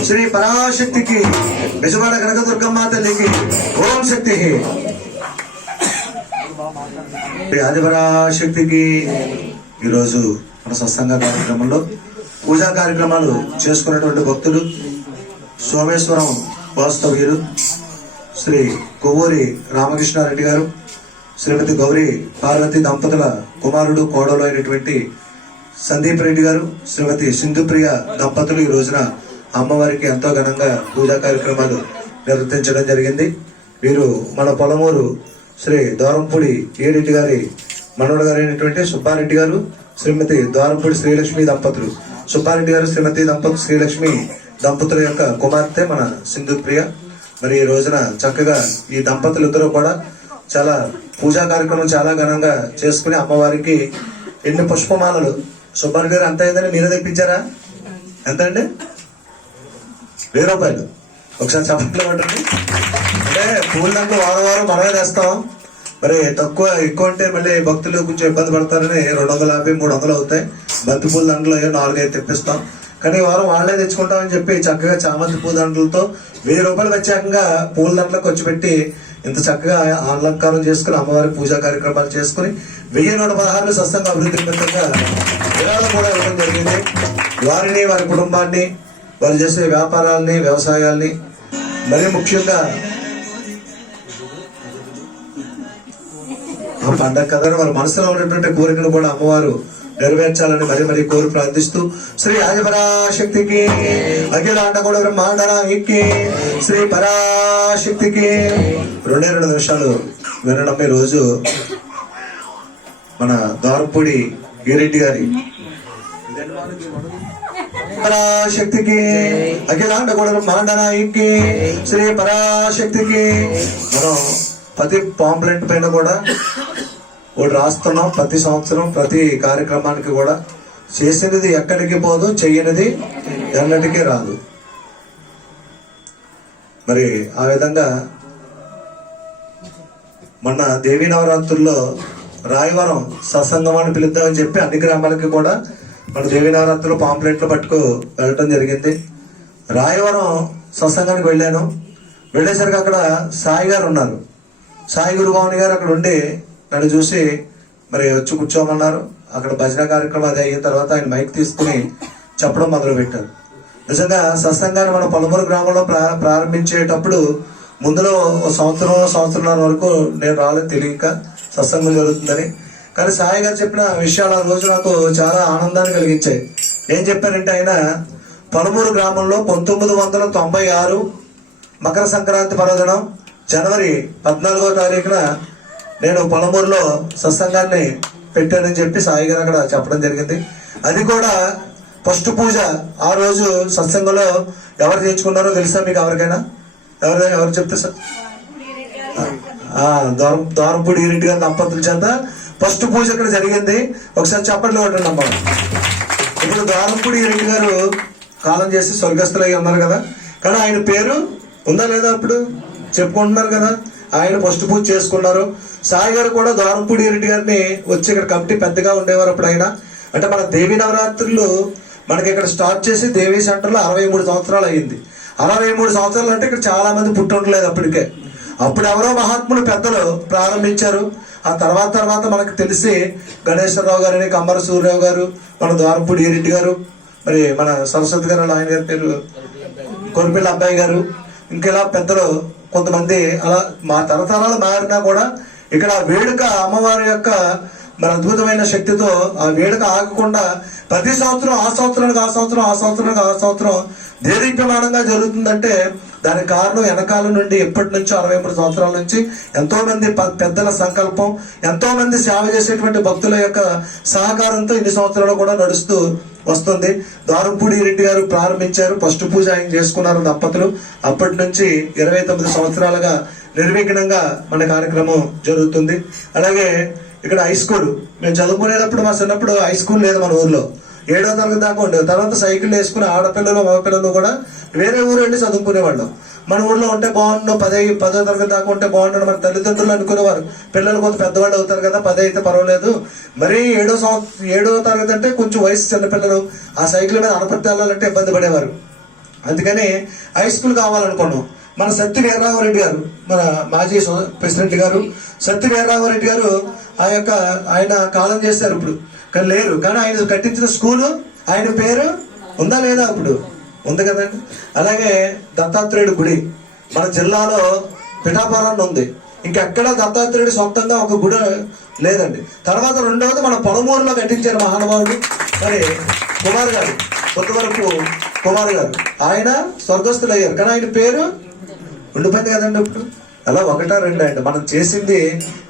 శ్రీ పరాశక్తికి విజయవాడ కనకదుర్గమ్మ తల్లికి ఓం శక్తి. శ్రీ ఆదిపరాశక్తికి ఈరోజు మన సత్సంగ కార్యక్రమంలో పూజా కార్యక్రమాలు చేసుకున్నటువంటి భక్తులు సోమేశ్వరం వాస్తవ్యులు శ్రీ కొవ్వూరి రామకృష్ణారెడ్డి గారు శ్రీమతి గౌరీ పార్వతి దంపతుల కుమారుడు కోడలు అయినటువంటి సందీప్ రెడ్డి గారు శ్రీమతి సింధుప్రియ దంపతులు ఈ రోజున అమ్మవారికి ఎంతో ఘనంగా పూజా కార్యక్రమాలు నిర్వర్తించడం జరిగింది. వీరు మన పొలమూరు శ్రీ దోరంపూడి ఏరెడ్డి గారి మనవడు గారు అయినటువంటి సుబ్బారెడ్డి గారు శ్రీమతి దోరంపూడి శ్రీలక్ష్మి దంపతులు. సుబ్బారెడ్డి గారు శ్రీమతి దంపతులు శ్రీలక్ష్మి దంపతుల యొక్క కుమార్తె మన సింధుప్రియ. మరి ఈ రోజున చక్కగా ఈ దంపతులు కూడా చాలా పూజా కార్యక్రమం చాలా ఘనంగా చేసుకుని అమ్మవారికి ఎన్ని పుష్పమాలలు సుబ్బారెడ్డి గారు అంత అయిందని మీరే తెప్పించారా? ఎంత అండి? వెయ్యి రూపాయలు. ఒకసారి చెప్పట్లో పట్టండి అంటే పూల దాంట్లో వారం వారం మనమే తెస్తాం. మరి తక్కువ ఎక్కువ అంటే మళ్ళీ భక్తులు కొంచెం ఇబ్బంది పడతారని రెండు వందల యాభై మూడు వందలు అవుతాయి. బంతి పూల దండలు ఏదో నాలుగైదు తెప్పిస్తాం. కానీ వారం వాళ్ళే తెచ్చుకుంటామని చెప్పి చక్కగా చామంతి పూల దండలతో వెయ్యి రూపాయలు ప్రత్యేకంగా పూల దండలకు ఖర్చు పెట్టి ఇంత చక్కగా అలంకారం చేసుకుని అమ్మవారి పూజా కార్యక్రమాలు చేసుకుని వెయ్యి నూట పదహారులు సత్సంగ అభివృద్ధి నిమిత్తంగా విరాళం కూడా ఇవ్వడం జరిగింది. వారిని వారి కుటుంబాన్ని వారు చేసే వ్యాపారాల్ని వ్యవసాయాల్ని మరీ ముఖ్యంగా ఆ పండగ కదా వారి మనసులో ఉన్నటువంటి కోరికను కూడా అమ్మవారు నెరవేర్చాలని మరి మరి కోరి ప్రార్థిస్తూ శ్రీ ఆదిపరాశక్తికి అఖిలాండ కూడా బ్రహ్మాండరానికి శ్రీ పరాశక్తికి. రెండే రెండు నిమిషాలు వినడం రోజు. మన దారుపూడి ఈరెడ్డి గారి. పరాశక్తికి అఖిలాండ కూడా మాండనాయికి శ్రీ పరాశక్తికి. మనం ప్రతి పాంప్లెంట్ పైన కూడా ఒకటి రాస్తున్నాం. ప్రతి సంవత్సరం ప్రతి కార్యక్రమానికి కూడా. చేసినది ఎక్కడికి పోదు చెయ్యనిది ఎన్నటికీ రాదు. మరి ఆ విధంగా మొన్న దేవీ నవరాత్రుల్లో రాయవరం సత్సంగం అని పిలుద్దామని చెప్పి అన్ని గ్రామాలకి కూడా మన దేవీ పాంప్లెట్లు పట్టుకు వెళ్ళటం జరిగింది. రాయవరం సత్సంగానికి వెళ్ళాను. వెళ్ళేసరికి అక్కడ సాయి గారు ఉన్నారు. సాయి గురుభావని గారు అక్కడ ఉండి నన్ను చూసి మరి వచ్చి కూర్చోమన్నారు. అక్కడ భజన కార్యక్రమం అది అయిన తర్వాత ఆయన మైక్ తీసుకుని చెప్పడం మొదలుపెట్టారు. నిజంగా సత్సంగాన్ని మన పలుమూరు గ్రామంలో ప్రా- ప్రారంభించేటప్పుడు ముందులో ఒక సంవత్సరం సంవత్సరంన్నర వరకు నేను రాలేదు తెలియక సత్సంగం జరుగుతుందని. కానీ సాయి గారు చెప్పిన విషయాలు ఆ రోజు నాకు చాలా ఆనందాన్ని కలిగించాయి. ఏం చెప్పారంటే ఆయన పొలమూరు గ్రామంలో పంతొమ్మిది వందల తొంభై ఆరు మకర సంక్రాంతి పర్వదినం జనవరి పద్నాలుగో తారీఖున నేను పొలమూరులో సత్సంగాన్ని పెట్టానని చెప్పి సాయి గారు అక్కడ చెప్పడం జరిగింది. అది కూడా ఫస్ట్ పూజ ఆ రోజు సత్సంగంలో ఎవరు చేర్చుకున్నారో తెలుసా మీకు ఎవరికైనా? ఎవరిదైనా ఎవరు చెప్తే సార్ దూరం దూరంపూడి ఈరెడ్డి గారి దంపతుల చేత ఫస్ట్ పూజ అక్కడ జరిగింది. ఒకసారి చప్పట్లు కొట్టండి అమ్మ. ఇప్పుడు దారంపూడి రెడ్డి గారు కాలం చేసి స్వర్గస్థులై ఉన్నారు కదా. కానీ ఆయన పేరు ఉందా లేదా అప్పుడు? చెప్పుకుంటున్నారు కదా. ఆయన ఫస్ట్ పూజ చేసుకున్నారు. సాయి గారు కూడా దారంపూడి రెడ్డి గారిని వచ్చి ఇక్కడ కమిటీ పెద్దగా ఉండేవారు అప్పుడు ఆయన. అంటే మన దేవి నవరాత్రులు మనకి ఇక్కడ స్టార్ట్ చేసి దేవి సెంటర్లో అరవై మూడు సంవత్సరాలు అయ్యింది అరవై మూడు సంవత్సరాలు అంటే ఇక్కడ చాలా మంది పుట్టి ఉండలేదు అప్పటికే. అప్పుడు ఎవరో మహాత్ములు పెద్దలు ప్రారంభించారు. ఆ తర్వాత తర్వాత మనకు తెలిసి గణేశ్వరరావు గారని కమ్మర సూర్యరావు గారు మన ద్వారపూడి రెడ్డి గారు మరి మన సరస్వతి గారు ఆయన గారి పేరు కొరిపిల్ల అబ్బాయి గారు ఇంకెలా పెద్దలు కొంతమంది అలా మా తరతరాలు మారినా కూడా ఇక్కడ వేడుక అమ్మవారి యొక్క మన అద్భుతమైన శక్తితో ఆ వేడుక ఆగకుండా ప్రతి సంవత్సరం ఆ సంవత్సరానికి ఆ సంవత్సరం ఆ సంవత్సరానికి ఆ సంవత్సరం దేదీప్యమానంగా జరుగుతుందంటే దానికి కారణం వెనకాల నుండి ఎప్పటి నుంచో అరవై మూడు సంవత్సరాల నుంచి ఎంతో మంది ప- పెద్దల సంకల్పం ఎంతో మంది సేవ చేసేటువంటి భక్తుల యొక్క సహకారంతో ఇన్ని సంవత్సరాలు కూడా నడుస్తూ వస్తుంది. దారుపూడి రెడ్డి గారు ప్రారంభించారు. ఫస్ట్ పూజ ఆయన చేసుకున్నారు దంపతులు. అప్పటి నుంచి ఇరవై తొమ్మిది సంవత్సరాలుగా నిర్విఘ్నంగా మన కార్యక్రమం జరుగుతుంది. అలాగే ఇక్కడ హై స్కూల్ మేము చదువుకునేటప్పుడు మా చిన్నప్పుడు హై స్కూల్ లేదు మన ఊర్లో. ఏడో తరగతి దాకా ఉండేది. తర్వాత సైకిల్ వేసుకుని ఆడపిల్లలు మగపిల్లలు కూడా వేరే ఊరు వెళ్ళి చదువుకునేవాళ్ళం. మన ఊర్లో ఉంటే బాగుండు పదే పదో తరగతి దాకా ఉంటే బాగుండు మన తల్లిదండ్రులు అనుకునేవారు. పిల్లలు కొంత పెద్దవాళ్ళు అవుతారు కదా పదే అయితే పర్వాలేదు. మరీ ఏడో సంవత్సరం ఏడో తరగతి అంటే కొంచెం వయసు చిన్నపిల్లలు ఆ సైకిల్ మీద అనపత్తి వెళ్ళాలంటే ఇబ్బంది పడేవారు. అందుకని హై స్కూల్ కావాలనుకున్నాం. మన సత్య వీరరామరెడ్డి గారు మన మాజీ ప్రెసిడెంట్ గారు సత్య వీరరామరెడ్డి గారు ఆ యొక్క ఆయన కాలం చేశారు ఇప్పుడు. కానీ లేరు. కానీ ఆయన కట్టించిన స్కూలు ఆయన పేరు ఉందా లేదా ఇప్పుడు? ఉంది కదండి. అలాగే దత్తాత్రేయుడు గుడి. మన జిల్లాలో పిఠాపురం ఉంది. ఇంకెక్కడ దత్తాత్రేయుడు సొంతంగా ఒక గుడి లేదండి. తర్వాత రెండవది మన పొలమూరులో కట్టించారు మహానుభావుడు. మరి కుమార్ గారు. కొంతవరకు కుమార్ గారు. ఆయన స్వర్గస్థులు అయ్యారు కానీ ఆయన పేరు ఉండిపోయింది కదండి ఇప్పుడు. అలా ఒకటా రెండు అండి. మనం చేసింది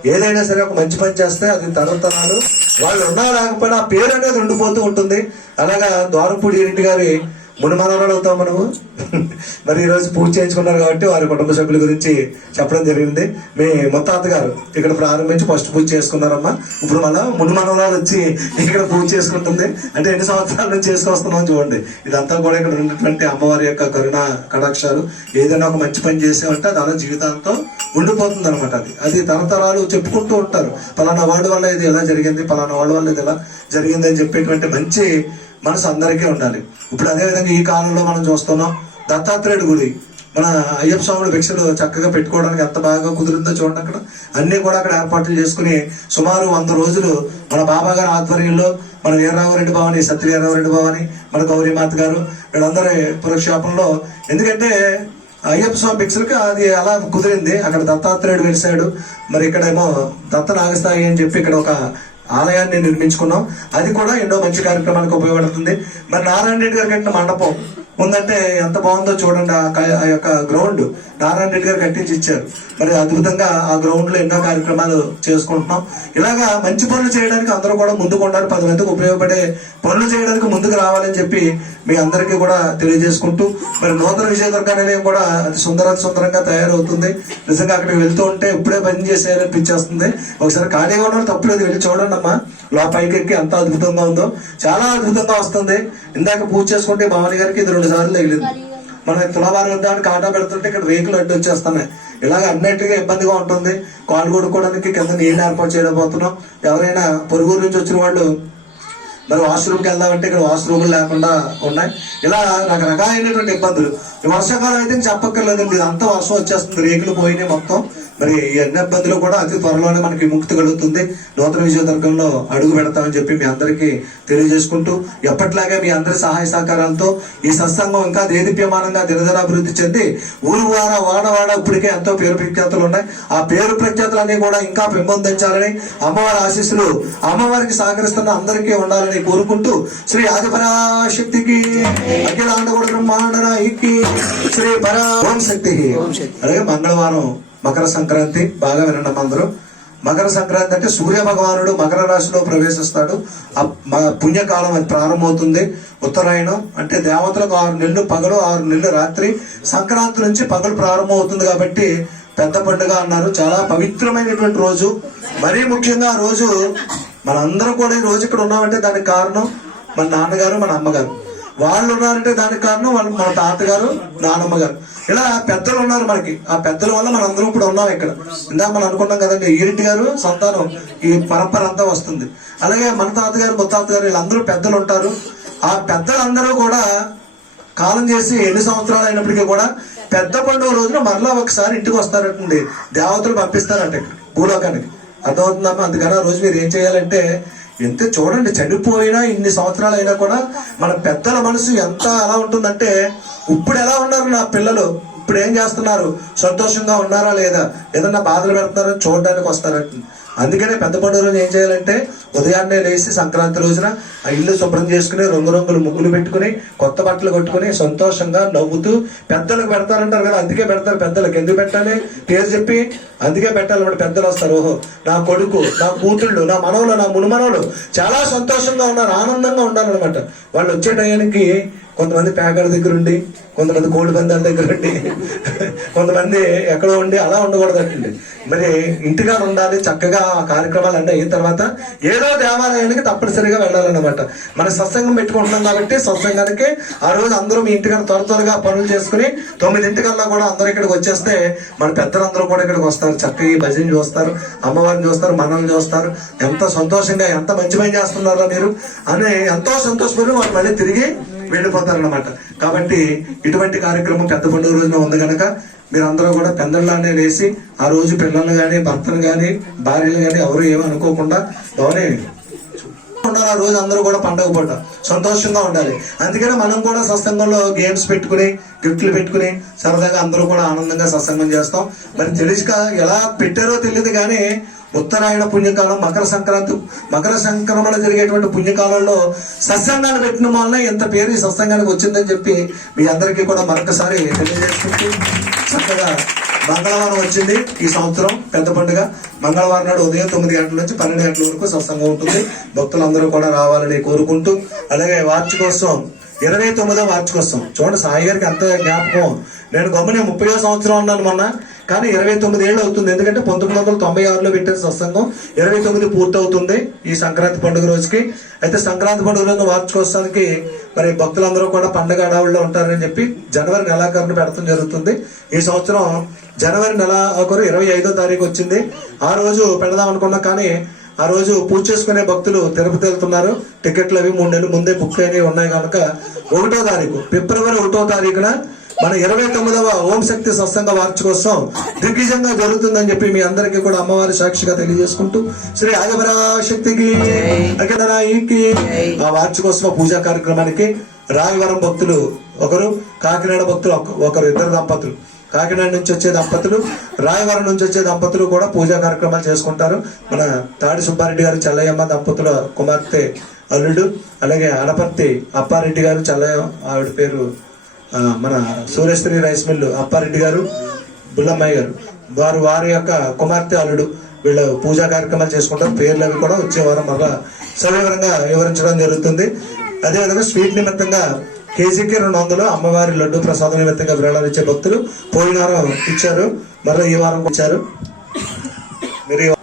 ఏదైనా సరే ఒక మంచి పని చేస్తే అది తరతరాలు వాళ్ళు ఉన్నా లేకపోయినా ఆ పేరు అనేది ఉండిపోతూ ఉంటుంది. అలాగా ద్వారపూడి ఇంటి గారి మునిమనవరాలు అవుతాం మనము. మరి ఈరోజు పూజ చేయించుకున్నారు కాబట్టి వారి కుటుంబ సభ్యుల గురించి చెప్పడం జరిగింది. మీ ముత్తాత అత్తగారు ఇక్కడ ప్రారంభించి ఫస్ట్ పూజ చేసుకున్నారమ్మా. ఇప్పుడు మళ్ళా మునిమనవరాలు వచ్చి ఇక్కడ పూజ చేసుకుంటుంది. అంటే ఎన్ని సంవత్సరాల నుంచి చేసుకొస్తున్నాం చూడండి. ఇదంతా కూడా ఇక్కడ ఉన్నటువంటి అమ్మవారి యొక్క కరుణ కటాక్షాలు. ఏదైనా ఒక మంచి పని చేసామంటే అది అలా జీవితాంతో ఉండిపోతుంది అనమాట అది. అది తరతరాలు చెప్పుకుంటూ ఉంటారు. పలానా వాడి వల్ల ఇది ఎలా జరిగింది? పలానా వాడి వల్ల ఇది ఎలా జరిగింది అని చెప్పేటువంటి మంచి మనసు అందరికీ ఉండాలి. ఇప్పుడు అదే విధంగా ఈ కాలంలో మనం చూస్తున్నాం దత్తాత్రేయుడు గుడి. మన అయ్యప్ప స్వామి భిక్షలు చక్కగా పెట్టుకోవడానికి ఎంత బాగా కుదిరిందో చూడండి అక్కడ. అన్నీ కూడా అక్కడ ఏర్పాట్లు చేసుకుని సుమారు వంద రోజులు మన బాబా గారి ఆధ్వర్యంలో మన వీరరామరెడ్డి భవాని సత్య భవాని మన గౌరీమాత గారు వీళ్ళందరి పురక్షేపంలో. ఎందుకంటే అయ్యప్ప స్వామి భిక్షలకి అది అలా కుదిరింది. అక్కడ దత్తాత్రేయుడు వెలిసాడు మరి ఇక్కడేమో దత్త నాగస్థాయి అని చెప్పి ఇక్కడ ఒక ఆలయాన్ని నిర్మించుకున్నాం. అది కూడా ఎన్నో మంచి కార్యక్రమాలకు ఉపయోగపడుతుంది. మరి నారాయణ రెడ్డి గారు కట్టిన మండపం ఉందంటే ఎంత బాగుందో చూడండి ఆ క- ఆ యొక్క గ్రౌండ్. నారాయణ రెడ్డి గారు కట్టించి ఇచ్చారు. మరి అద్భుతంగా ఆ గ్రౌండ్లో ఎన్నో కార్యక్రమాలు చేసుకుంటున్నాం. ఇలాగా మంచి పనులు చేయడానికి అందరూ కూడా ముందుకు ఉండాలి. పది మందికి ఉపయోగపడే పనులు చేయడానికి ముందుకు రావాలని చెప్పి మీ అందరికీ కూడా తెలియజేసుకుంటూ మరి నూతన విజయదుర్గ నిలయం కూడా అది సుందర సుందరంగా తయారవుతుంది. నిజంగా అక్కడికి వెళ్తూ ఉంటే ఇప్పుడే పని చేసేయాలనిపించేస్తుంది. ఒకసారి ఖాళీగా ఉన్న తప్పులేదు వెళ్ళి చూడండి అమ్మా లో పైకి ఎక్కి అంత అద్భుతంగా ఉందో. చాలా అద్భుతంగా వస్తుంది. ఇందాక పూజ చేసుకుంటే భవాని గారికి ఇది రెండు సార్లు తగిలింది. మనం తులాభారం వద్దామని కాటా పెడుతుంటే ఇక్కడ రేకులు అడ్డు వచ్చేస్తున్నాయి. ఇలాగ అన్నట్టుగా ఇబ్బందిగా ఉంటుంది. కాలు కొడుకోవడానికి కింద నీళ్ళు ఏర్పాటు చేయలేకపోతున్నాం ఎవరైనా పొరుగురు నుంచి వచ్చిన వాళ్ళు మరి వాష్రూమ్కి వెళ్దామంటే ఇక్కడ వాష్రూమ్లు లేకుండా ఉన్నాయి. ఇలా రకరకాలైనటువంటి ఇబ్బందులు. వర్షాకాలం అయితే చెప్పక్కర్లేదండి. అంతా వర్షం వచ్చేస్తుంది. రేకులు పోయినాయి మొత్తం. మరి ఈ అన్ని ఇబ్బందులు కూడా అతి త్వరలోనే మనకి ముక్తి కలుగుతుంది. నూతన విజయదుర్గంలో అడుగు పెడతామని చెప్పి మీ అందరికీ తెలియజేసుకుంటూ ఎప్పట్లాగే మీ అందరి సహాయ సహకారాలతో ఈ సత్సంగం ఇంకా దేదీప్యమానంగా దినదినాభివృద్ధి చెంది ఊరు వార వాడ వాడ ఇప్పటికే ఎంతో పేరు ప్రఖ్యాతులు ఉన్నాయి. ఆ పేరు ప్రఖ్యాతులన్నీ కూడా ఇంకా పెంపొందించాలని అమ్మవారి ఆశీస్సులు అమ్మవారికి సహకరిస్తున్న అందరికీ ఉండాలని కోరుకుంటూ శ్రీ ఆదిపరాశక్తికి అఖిలాండగుడు బ్రహ్మాండ నాయకి శ్రీ పరా ఓం శక్తి. అలాగే మంగళవారం మకర సంక్రాంతి బాగా వినండి అందరూ. మకర సంక్రాంతి అంటే సూర్య భగవానుడు మకర రాశిలో ప్రవేశిస్తాడు. ఆ పుణ్యకాలం అది ప్రారంభమవుతుంది. ఉత్తరాయణం అంటే దేవతలకు ఆరు నెలలు పగలు ఆరు నెలలు రాత్రి. సంక్రాంతి నుంచి పగలు ప్రారంభమవుతుంది కాబట్టి పెద్ద పండుగ అన్నారు. చాలా పవిత్రమైనటువంటి రోజు. మరీ ముఖ్యంగా ఆ రోజు మనందరం కూడా ఈ రోజు ఇక్కడ ఉన్నామంటే దానికి కారణం మన నాన్నగారు మన అమ్మగారు. వాళ్ళు ఉన్నారంటే దానికి కారణం వాళ్ళు మన తాతగారు నానమ్మ గారు ఇలా పెద్దలు ఉన్నారు మనకి. ఆ పెద్దల వల్ల మనం అందరం ఇప్పుడు ఉన్నాం ఇక్కడ. ఇందాక మనం అనుకున్నాం కదండి ఈరింటి గారు సంతానం ఈ పరంపర అంతా వస్తుంది. అలాగే మన తాతగారు ముత్తాత గారు వీళ్ళందరూ పెద్దలు ఉంటారు. ఆ పెద్దలందరూ కూడా కాలం చేసి ఎన్ని సంవత్సరాలు అయినప్పటికీ కూడా పెద్ద పండుగ రోజున మరలా ఒకసారి ఇంటికి వస్తారటండి. దేవతలు పంపిస్తారట ఇక్కడ భూలోకానికి. అర్థమవుతుందమ్మా అందుకని ఆ రోజు మీరు ఏం చేయాలంటే ఎంత చూడండి చనిపోయినా ఇన్ని సంవత్సరాలు అయినా కూడా మన పెద్దల మనసు ఎంత ఎలా ఉంటుందంటే ఇప్పుడు ఎలా ఉన్నారు నా పిల్లలు? ఇప్పుడు ఏం చేస్తున్నారు? సంతోషంగా ఉన్నారా లేదా? ఏదన్నా బాధలు పెడుతున్నారో? చూడడానికి వస్తారంటుంది అందుకనే పెద్ద పండుగ రోజు ఏం చేయాలంటే ఉదయాన్నే లేచి సంక్రాంతి రోజున ఆ ఇల్లు శుభ్రం చేసుకుని రంగురంగులు ముగ్గులు పెట్టుకుని కొత్త బట్టలు కొట్టుకుని సంతోషంగా నవ్వుతూ పెద్దలకు పెడతారంటారు కదా అందుకే పెడతారు పెద్దలకు. ఎందుకు పెట్టాలి? పేరు చెప్పి అందుకే పెట్టాలన్నమాట పెద్దలు వస్తారు. ఓహో నా కొడుకు నా కూతుళ్ళు నా మనవలు నా మునుమనవలు చాలా సంతోషంగా ఉన్నారు ఆనందంగా ఉండాలన్నమాట. వాళ్ళు వచ్చే టయానికి కొంతమంది పేకాడ దగ్గర ఉండి కొంతమంది కోడి పందాల దగ్గర ఉండి కొంతమంది ఎక్కడో ఉండి అలా ఉండకూడదండి. మరి ఇంటిగా ఉండాలి చక్కగా ఆ కార్యక్రమాలు అన్నీ అయిన తర్వాత ఏదో దేవాలయానికి తప్పనిసరిగా వెళ్ళాలన్నమాట. మన సత్సంగం పెట్టుకుంటున్నాం కాబట్టి సత్సంగానికి ఆ రోజు అందరూ మీ ఇంటికాడ త్వర త్వరగా పనులు చేసుకుని తొమ్మిదింటికల్లా కూడా అందరూ ఇక్కడికి వచ్చేస్తే మన పెద్దలందరూ కూడా ఇక్కడికి వస్తారు. చక్కగా ఈ భజన చూస్తారు అమ్మవారిని చూస్తారు మనల్ని చూస్తారు. ఎంత సంతోషంగా ఎంత మంచి పని చేస్తున్నారో మీరు అని ఎంతో సంతోషపడి వాళ్ళు మళ్ళీ తిరిగి వెళ్ళిపోతారన్నమాట. కాబట్టి ఇటువంటి కార్యక్రమం పెద్ద పండుగ రోజున ఉంది కనుక మీరందరూ కూడా పెందల్లానే వేసి ఆ రోజు పిల్లలు కానీ భర్తను కానీ భార్యలు కానీ ఎవరు ఏమీ అనుకోకుండా బాగానే ఉండాలి ఆ రోజు అందరూ కూడా పండగ పూట సంతోషంగా ఉండాలి. అందుకనే మనం కూడా సత్సంగంలో గేమ్స్ పెట్టుకుని గిఫ్ట్లు పెట్టుకుని సరదాగా అందరూ కూడా ఆనందంగా సత్సంగం చేస్తాం. మరి తెలిసిక ఎలా పెట్టారో తెలియదు కానీ ఉత్తరాయణ పుణ్యకాలం మకర సంక్రాంతి మకర సంక్రమణ జరిగేటువంటి పుణ్యకాలంలో సత్సంగాన్ని పెట్టిన వలన ఇంత పేరు ఈ సత్సంగానికి వచ్చిందని చెప్పి మీ అందరికీ కూడా మరొకసారి తెలియజేసుకుంటూ చక్కగా మంగళవారం వచ్చింది ఈ సంవత్సరం పెద్ద పండుగ. మంగళవారం నాడు ఉదయం తొమ్మిది గంటల నుంచి పన్నెండు గంటల వరకు సత్సంగం ఉంటుంది. భక్తులందరూ కూడా రావాలని కోరుకుంటూ అలాగే వార్షికోత్సవం ఇరవై తొమ్మిదో వార్షికోత్సవం. చూడండి సాయి గారికి ఎంత జ్ఞాపకం. నేను గమ్మునే ముప్పై సంవత్సరం ఉన్నాను మొన్న. కానీ ఇరవై తొమ్మిది ఏళ్ళు అవుతుంది. ఎందుకంటే పంతొమ్మిది వందల తొంభై ఆరులో పెట్టిన సత్సంగం ఇరవై తొమ్మిది పూర్తవుతుంది ఈ సంక్రాంతి పండుగ రోజుకి. అయితే సంక్రాంతి పండుగ రోజు మార్చుకోవడానికి మరి భక్తులందరూ కూడా పండుగ అడవుల్లో ఉంటారని చెప్పి జనవరి నెలాఖరును పెడతాం జరుగుతుంది. ఈ సంవత్సరం జనవరి నెల ఒకరు ఇరవై ఐదో తారీఖు వచ్చింది. ఆ రోజు పెడదాం అనుకున్నా కానీ ఆ రోజు పూజ చేసుకునే భక్తులు తిరుపతి వెళ్తున్నారు. టికెట్లు అవి మూడు నెలలు ముందే బుక్ అయినవి ఉన్నాయి కనుక ఒకటో తారీఖు ఫిబ్రవరి ఒకటో తారీఖున మన ఇరవై తొమ్మిదవ ఓం శక్తి సత్సంగ వార్షికోత్సవం దిగ్విజంగా జరుగుతుందని చెప్పి మీ అందరికీ కూడా అమ్మవారి సాక్షిగా తెలియజేసుకుంటూ శ్రీ ఆగమరాశక్తికి అఖిలరాయికి ఆ వార్షికోత్సవ పూజా కార్యక్రమానికి రాయవరం భక్తులు ఒకరు కాకినాడ భక్తులు ఒక- ఒకరు ఇద్దరు దంపతులు. కాకినాడ నుంచి వచ్చే దంపతులు రాయవరం నుంచి వచ్చే దంపతులు కూడా పూజా కార్యక్రమాలు చేసుకుంటారు. మన తాడి సుబ్బారెడ్డి గారు చల్లయ్యమ్మ దంపతుల కుమార్తె అల్లుడు అలాగే అనపర్తి అప్పారెడ్డి గారు చల్లయ్య ఆవిడ పేరు మన సూర్యశ్రీ రైస్ మిల్లు అప్పారెడ్డి గారు బుల్లమ్మాయి గారు. వారు వారి యొక్క కుమార్తె అల్లుడు. వీళ్ళు పూజా కార్యక్రమాలు చేసుకుంటారు. పేర్లు అవి కూడా వచ్చే వారం మరలా సవివరంగా వివరించడం జరుగుతుంది. అదేవిధంగా స్వీట్ నిమిత్తంగా కేజీకి రెండు వందలు అమ్మవారి లడ్డు ప్రసాదం నిమిత్తంగా విరాళాలు ఇచ్చే భక్తులు పోయిన వారం ఇచ్చారు. మరో ఈ వారం ఇచ్చారు. మీరు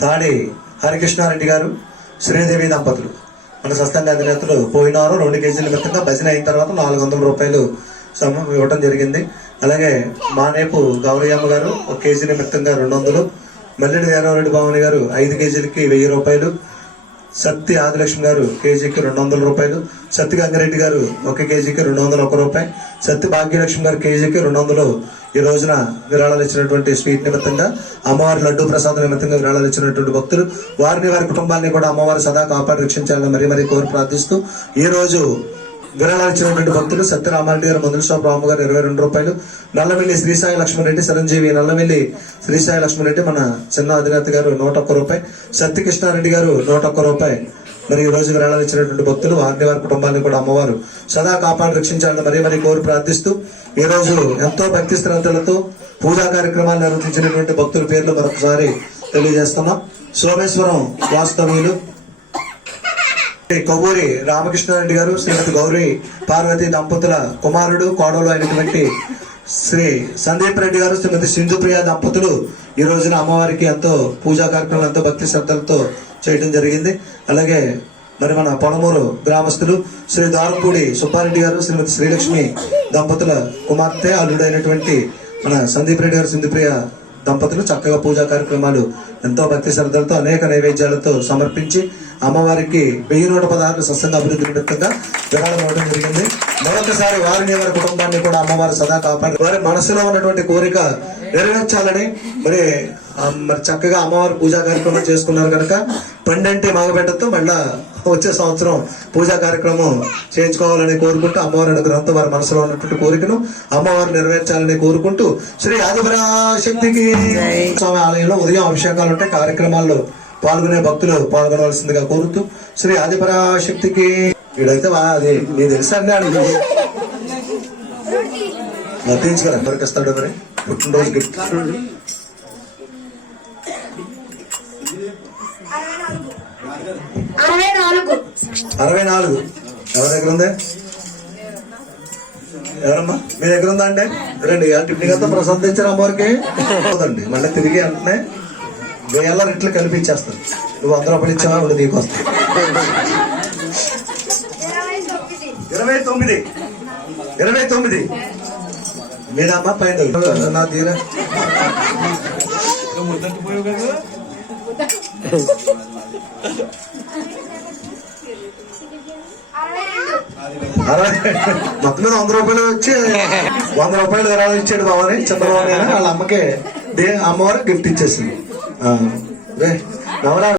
తాడి హరికృష్ణారెడ్డి గారు శ్రీదేవి దంపతులు. మన సస్తంగా అధినేతలు పోయిన వారం రెండు కేజీల క్రితంగా భజన అయిన తర్వాత నాలుగు వందల రూపాయలు సమ ఇవ్వటం జరిగింది. అలాగే మానేపు గౌరయ్యమ్మ గారు ఒక కేజీ నిమిత్తంగా రెండు వందలు. మల్లెడి వీరారెడ్డి భావని గారు ఐదు కేజీలకి వెయ్యి రూపాయలు. సత్తి ఆదిలక్ష్మి గారు కేజీకి రెండు వందల రూపాయలు సత్తి గంగారెడ్డి గారు ఒక కేజీకి రెండు వందల ఒక రూపాయి సత్తి భాగ్యలక్ష్మి గారు కేజీకి రెండు వందలు. ఈ రోజున విరాళాలు ఇచ్చినటువంటి స్వీట్ నిమిత్తంగా అమ్మవారి లడ్డు ప్రసాదం నిమిత్తంగా విరాళాలు ఇచ్చినటువంటి భక్తులు వారిని వారి కుటుంబాన్ని కూడా అమ్మవారు సదా కాపాడి రక్షించాలని మరీ మరీ కోరి ప్రార్థిస్తూ ఈ రోజు విరాళాలు ఇచ్చినటువంటి భక్తులు సత్యరామారెడ్డి గారు మందుల షాప్ రాము గారు ఇరవై రెండు రూపాయలు. నల్లమిల్లి శ్రీసాయి లక్ష్మణరెడ్డి చిరంజీవి నల్లమిల్లి శ్రీసాయి లక్ష్మణరెడ్డి మన చిన్న అధినేత గారు నూట ఒక్క రూపాయి. సత్యకృష్ణారెడ్డి గారు నూట ఒక్క రూపాయి. మరి ఈ రోజు విరాళాలు ఇచ్చినటువంటి భక్తులు వారిని వారి కుటుంబాన్ని కూడా అమ్మవారు సదా కాపాడు రక్షించాలని మరీ మరీ కోరి ప్రార్థిస్తూ ఈ రోజు ఎంతో భక్తి శ్రద్ధలతో పూజా కార్యక్రమాలు నిర్వహించినటువంటి భక్తుల పేర్లు మరొకసారి తెలియజేస్తున్నాం. సోమేశ్వరం వాస్తవ్యులు కొవ్వూరి రామకృష్ణారెడ్డి గారు శ్రీమతి గౌరీ పార్వతి దంపతుల కుమారుడు కోడలు అయినటువంటి శ్రీ సందీప్ రెడ్డి గారు శ్రీమతి సింధుప్రియ దంపతులు ఈ రోజున అమ్మవారికి ఎంతో పూజా కార్యక్రమాలు ఎంతో భక్తి శ్రద్ధలతో చేయడం జరిగింది. అలాగే మరి మన పొలమూరు గ్రామస్తులు శ్రీ దారంపూడి సుబ్బారెడ్డి గారు శ్రీమతి శ్రీలక్ష్మి దంపతుల కుమార్తె అల్లుడైనటువంటి మన సందీప్ రెడ్డి గారు సింధుప్రియ దంపతులు చక్కగా పూజా కార్యక్రమాలు ఎంతో భక్తి శ్రద్ధలతో అనేక నైవేద్యాలతో సమర్పించి అమ్మవారికి వెయ్యి నూట పదహారు సస్యంగా అభివృద్ధి నిమిత్తంగా విరాళం ఇవ్వడం జరిగింది. మరొకసారి వారిని వారి కుటుంబాన్ని కూడా అమ్మవారు సదా కాపాడు. వారి మనసులో ఉన్నటువంటి కోరిక నెరవేర్చాలని మరి మరి చక్కగా అమ్మవారి పూజా కార్యక్రమం చేసుకున్నారు కనుక పండంటి మగబెట్టతో మళ్ళా వచ్చే సంవత్సరం పూజా కార్యక్రమం చేయించుకోవాలని కోరుకుంటూ అమ్మవారి అనుగ్రహంతో వారి మనసులో ఉన్నటువంటి కోరికను అమ్మవారు నెరవేర్చాలని కోరుకుంటూ శ్రీ ఆదిపరాశక్తికి స్వామి ఆలయంలో ఉదయం అభిషేకాలు ఉంటాయి. కార్యక్రమాల్లో పాల్గొనే భక్తులు పాల్గొనవలసిందిగా కోరుతూ శ్రీ ఆదిపరాశక్తికి వీడైతే అది నీ తెలుసా అండి అడుగు నటించుకోరా ఎవరికి ఇస్తాడు మరి? పుట్టినరోజు గిఫ్ట్. అరవై నాలుగు. ఎవరి దగ్గర ఉంది? ఎవరమ్మా? మీ దగ్గర ఉందా అండి? రండి టిఫిన్ అంతా ప్రసాదించారు అమ్మవారికి. పోదండి మళ్ళీ తిరిగి వెంటనే వేల రెట్లు కల్పించేస్తాను. నువ్వు వంద రూపాయలు ఇచ్చావా ఇప్పుడు నీకు వస్తాయి ఇరవై తొమ్మిది. ఇరవై తొమ్మిది. మీదమ్మా పైన నా తీరా? మొత్తం మీద వంద రూపాయలు వచ్చి వంద రూపాయలు విరాళం ఇచ్చాడు బావని? చంద్రబాబు నాయుడు వాళ్ళ అమ్మకి దే అమ్మవారు గిఫ్ట్ ఇచ్చేసింది. నవరా